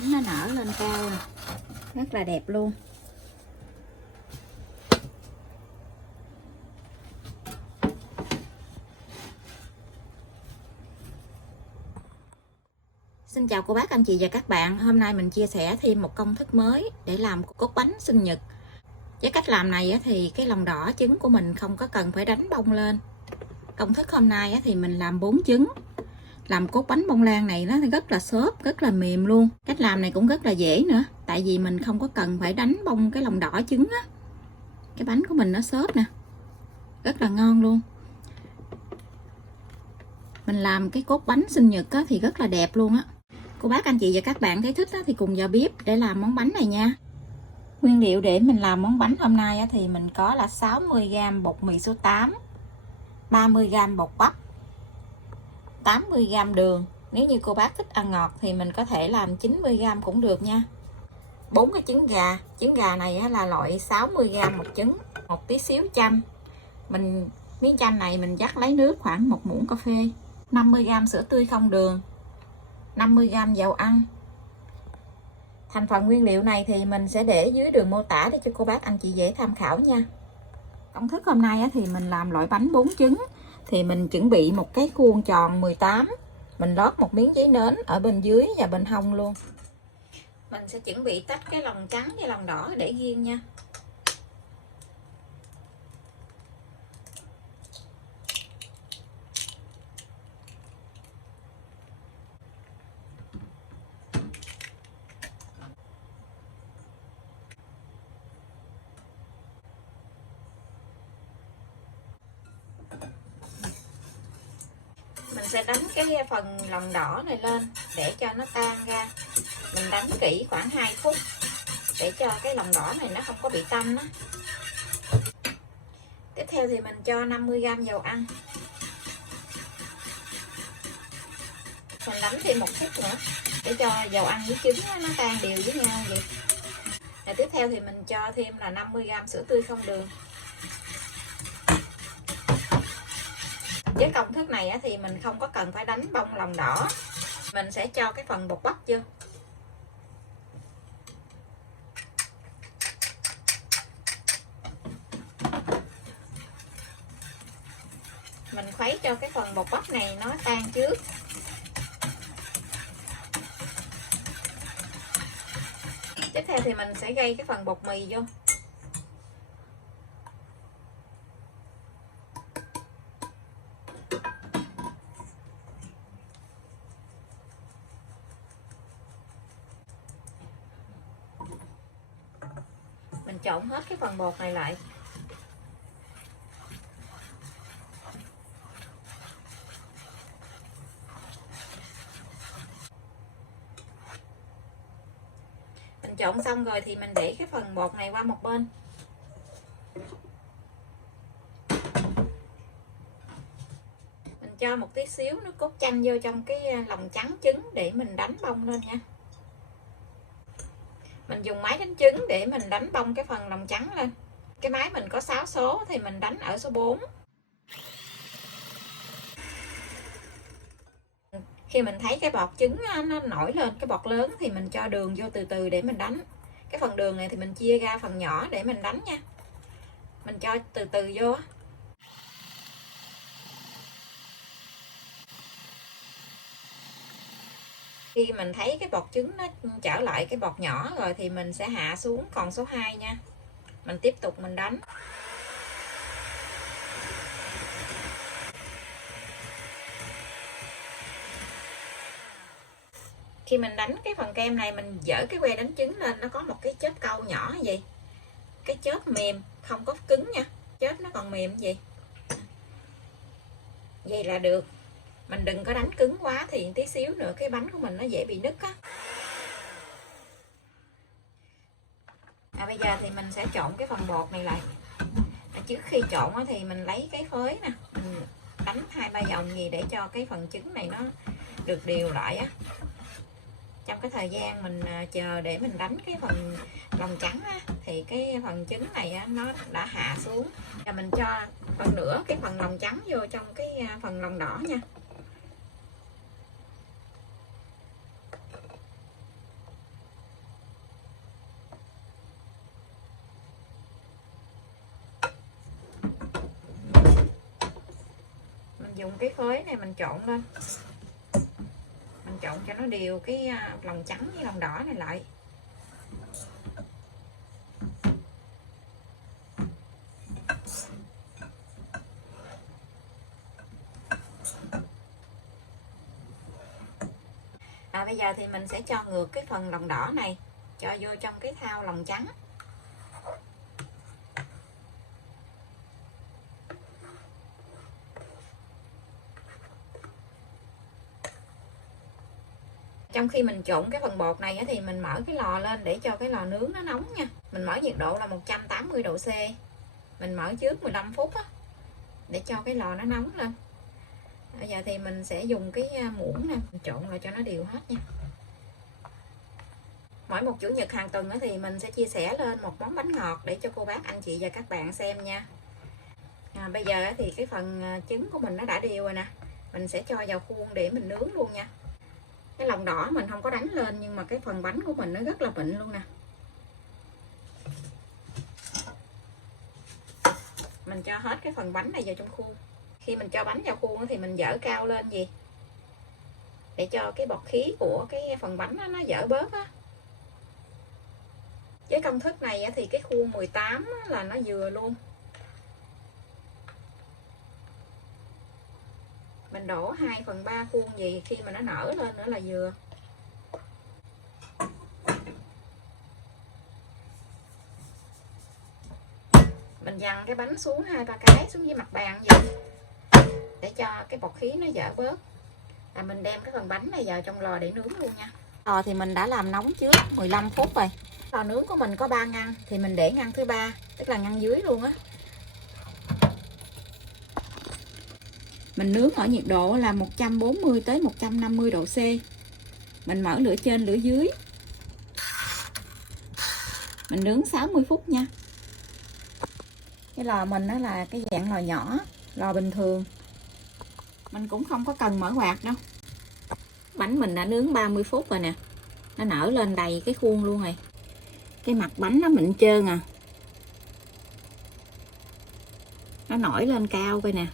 bánh nó nở lên cao nè, rất là đẹp luôn. Xin chào cô bác, anh chị và các bạn. Hôm nay mình chia sẻ thêm một công thức mới để làm cốt bánh sinh nhật. Với cách làm này thì cái lòng đỏ trứng của mình không có cần phải đánh bông lên. Công thức hôm nay thì mình làm 4 trứng. Làm cốt bánh bông lan này nó rất là xốp, rất là mềm luôn. Cách làm này cũng rất là dễ nữa, tại vì mình không có cần phải đánh bông cái lòng đỏ trứng á. Cái bánh của mình nó xốp nè, rất là ngon luôn. Mình làm cái cốt bánh sinh nhật thì rất là đẹp luôn á. Cô bác, anh chị và các bạn thấy thích thì cùng vào bếp để làm món bánh này nha. Nguyên liệu để mình làm món bánh hôm nay thì mình có là 60g bột mì số 8, 30g bột bắp, 80g đường. Nếu như cô bác thích ăn ngọt thì mình có thể làm 90g cũng được nha. 4 cái trứng gà. Trứng gà này là loại 60g một trứng, một tí xíu chanh. Miếng chanh này mình vắt lấy nước khoảng 1 muỗng cà phê. 50g sữa tươi không đường, 50g dầu ăn. Thành phần nguyên liệu này thì mình sẽ để dưới đường mô tả để cho cô bác anh chị dễ tham khảo nha. Công thức hôm nay thì mình làm loại bánh 4 trứng. Thì mình chuẩn bị một cái khuôn tròn 18. Mình lót một miếng giấy nến ở bên dưới và bên hông luôn. Mình sẽ chuẩn bị tách cái lòng trắng với lòng đỏ để riêng nha. Mình sẽ đánh cái phần lòng đỏ này lên để cho nó tan ra. Mình đánh kỹ khoảng 2 phút để cho cái lòng đỏ này nó không có bị tanh đó. Tiếp theo thì mình cho 50g dầu ăn. Mình đánh thêm 1 phút nữa để cho dầu ăn với trứng nó tan đều với nhau vậy. Và tiếp theo thì mình cho thêm là 50g sữa tươi không đường. Với công thức này thì mình không có cần phải đánh bông lòng đỏ. Mình sẽ cho cái phần bột bắp vô. Mình khuấy cho cái phần bột bắp này nó tan trước. Tiếp theo thì mình sẽ gây cái phần bột mì vô. Mình trộn hết cái phần bột này lại. Mình trộn xong rồi thì mình để cái phần bột này qua một bên. Mình cho một tí xíu nước cốt chanh vô trong cái lòng trắng trứng để mình đánh bông lên nha. Mình dùng máy đánh trứng để mình đánh bông cái phần lòng trắng lên. Cái máy mình có 6 số thì mình đánh ở số 4. Khi mình thấy cái bọt trứng nó nổi lên, cái bọt lớn thì mình cho đường vô từ từ để mình đánh. Cái phần đường này thì mình chia ra phần nhỏ để mình đánh nha. Mình cho từ từ vô. Khi mình thấy cái bọt trứng nó trở lại cái bọt nhỏ rồi thì mình sẽ hạ xuống còn số 2 nha. Mình tiếp tục mình đánh. Khi mình đánh cái phần kem này, mình dỡ cái que đánh trứng lên, nó có một cái chớp câu nhỏ như vậy. Cái chớp mềm, không có cứng nha. Chớp nó còn mềm như vậy. Vậy là được. Mình đừng có đánh cứng quá thì tí xíu nữa cái bánh của mình nó dễ bị nứt á. Bây giờ thì mình sẽ trộn cái phần bột này lại. Trước khi trộn thì mình lấy cái phới nè, mình đánh 2-3 vòng gì để cho cái phần trứng này nó được đều lại á. Trong cái thời gian mình chờ để mình đánh cái phần lòng trắng á, thì cái phần trứng này nó đã hạ xuống. Và mình cho phần nửa cái phần lòng trắng vô trong cái phần lòng đỏ nha. dùng cái khối này mình trộn lên, mình trộn cho nó đều cái lòng trắng với lòng đỏ này lại. Bây giờ thì mình sẽ cho ngược cái phần lòng đỏ này cho vô trong cái thau lòng trắng. Trong khi mình trộn cái phần bột này thì mình mở cái lò lên để cho cái lò nướng nó nóng nha. Mình mở nhiệt độ là 180 độ C. Mình mở trước 15 phút để cho cái lò nó nóng lên. Bây giờ thì mình sẽ dùng cái muỗng nè, mình trộn lại cho nó đều hết nha. Mỗi một chủ nhật hàng tuần thì mình sẽ chia sẻ lên một món bánh ngọt để cho cô bác, anh chị và các bạn xem nha. Bây giờ thì cái phần trứng của mình nó đã đều rồi nè. Mình sẽ cho vào khuôn để mình nướng luôn nha. Cái lòng đỏ mình không có đánh lên nhưng mà cái phần bánh của mình nó rất là mịn luôn nè. Mình cho hết cái phần bánh này vào trong khuôn. Khi mình cho bánh vào khuôn thì mình dỡ cao lên gì để cho cái bọt khí của cái phần bánh nó dỡ bớt á. Với công thức này thì cái khuôn 18 là nó vừa luôn. Mình đổ 2/3 khuôn gì khi mà nó nở lên nữa là vừa. Mình dằn cái bánh xuống 2-3 cái xuống dưới mặt bàn vậy để cho cái bọt khí nó dỡ bớt. Mình đem cái phần bánh này vào trong lò để nướng luôn nha. Lò thì mình đã làm nóng trước 15 phút rồi. Lò nướng của mình có 3 ngăn thì mình để ngăn thứ 3, tức là ngăn dưới luôn á. Mình nướng ở nhiệt độ là 140 tới 150 độ C. Mình mở lửa trên lửa dưới. Mình nướng 60 phút nha. Cái lò mình nó là cái dạng lò nhỏ, lò bình thường. Mình cũng không có cần mở quạt đâu. Bánh mình đã nướng 30 phút rồi nè. Nó nở lên đầy cái khuôn luôn rồi. Cái mặt bánh nó mịn trơn à. Nó nổi lên cao coi nè.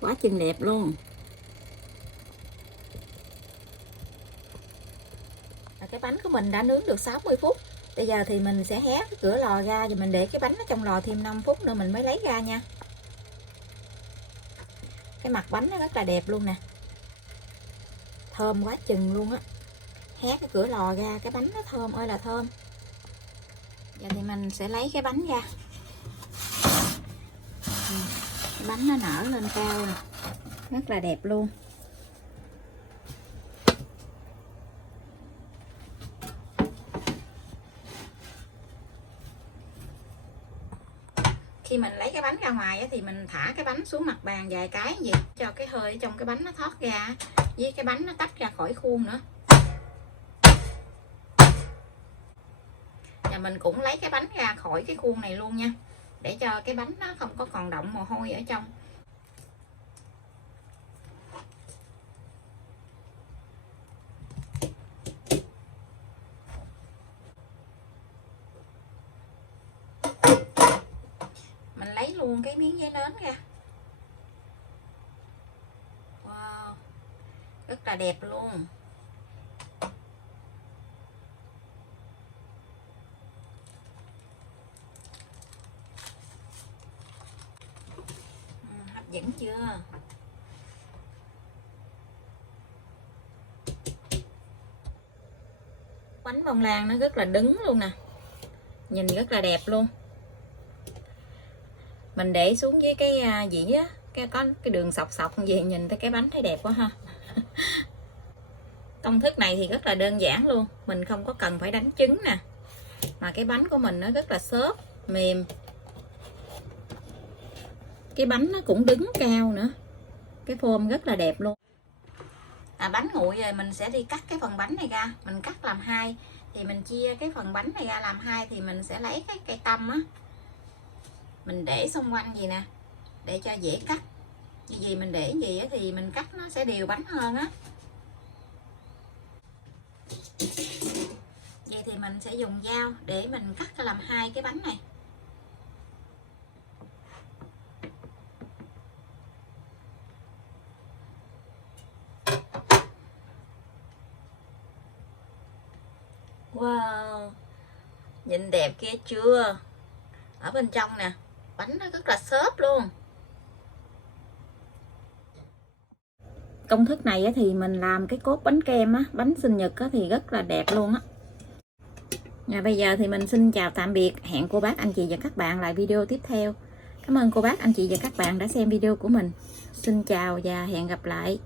Quá chừng đẹp luôn. Cái bánh của mình đã nướng được 60 phút. Bây giờ thì mình sẽ hé cái cửa lò ra và mình để cái bánh ở trong lò thêm 5 phút nữa mình mới lấy ra nha. Cái mặt bánh nó rất là đẹp luôn nè. Thơm quá chừng luôn á. Hé cái cửa lò ra cái bánh nó thơm ơi là thơm. Giờ thì mình sẽ lấy cái bánh ra. Cái bánh nó nở lên cao nè. Rất là đẹp luôn. Khi mình lấy cái bánh ra ngoài thì mình thả cái bánh xuống mặt bàn vài cái vậy cho cái hơi ở trong cái bánh nó thoát ra với cái bánh nó tách ra khỏi khuôn nữa. Và mình cũng lấy cái bánh ra khỏi cái khuôn này luôn nha, để cho cái bánh nó không có còn đọng mồ hôi ở trong. Mình lấy luôn cái miếng giấy nến ra. Wow, rất là đẹp luôn. Hấp dẫn chưa? Bánh bông lan nó rất là đứng luôn nè, nhìn rất là đẹp luôn. Mình để xuống với cái dĩa á, có cái đường sọc sọc gì nhìn thấy cái bánh thấy đẹp quá ha. Công thức này thì rất là đơn giản luôn, mình không có cần phải đánh trứng nè, mà cái bánh của mình nó rất là xốp mềm. Cái bánh nó cũng đứng cao nữa, cái form rất là đẹp luôn. Bánh nguội rồi mình sẽ đi cắt cái phần bánh này ra, mình cắt làm hai. Thì mình chia cái phần bánh này ra làm hai thì mình sẽ lấy cái cây tăm á, mình để xung quanh gì nè để cho dễ cắt. Vì mình để gì thì mình cắt nó sẽ đều bánh hơn á. Vậy thì mình sẽ dùng dao để mình cắt làm hai cái bánh này. Wow, nhìn đẹp kia chưa? Ở bên trong nè, bánh nó rất là xốp luôn. Công thức này thì mình làm cái cốt bánh kem á, bánh sinh nhật thì rất là đẹp luôn á. Bây giờ thì mình xin chào tạm biệt, hẹn cô bác anh chị và các bạn lại video tiếp theo. Cảm ơn cô bác anh chị và các bạn đã xem video của mình. Xin chào và hẹn gặp lại.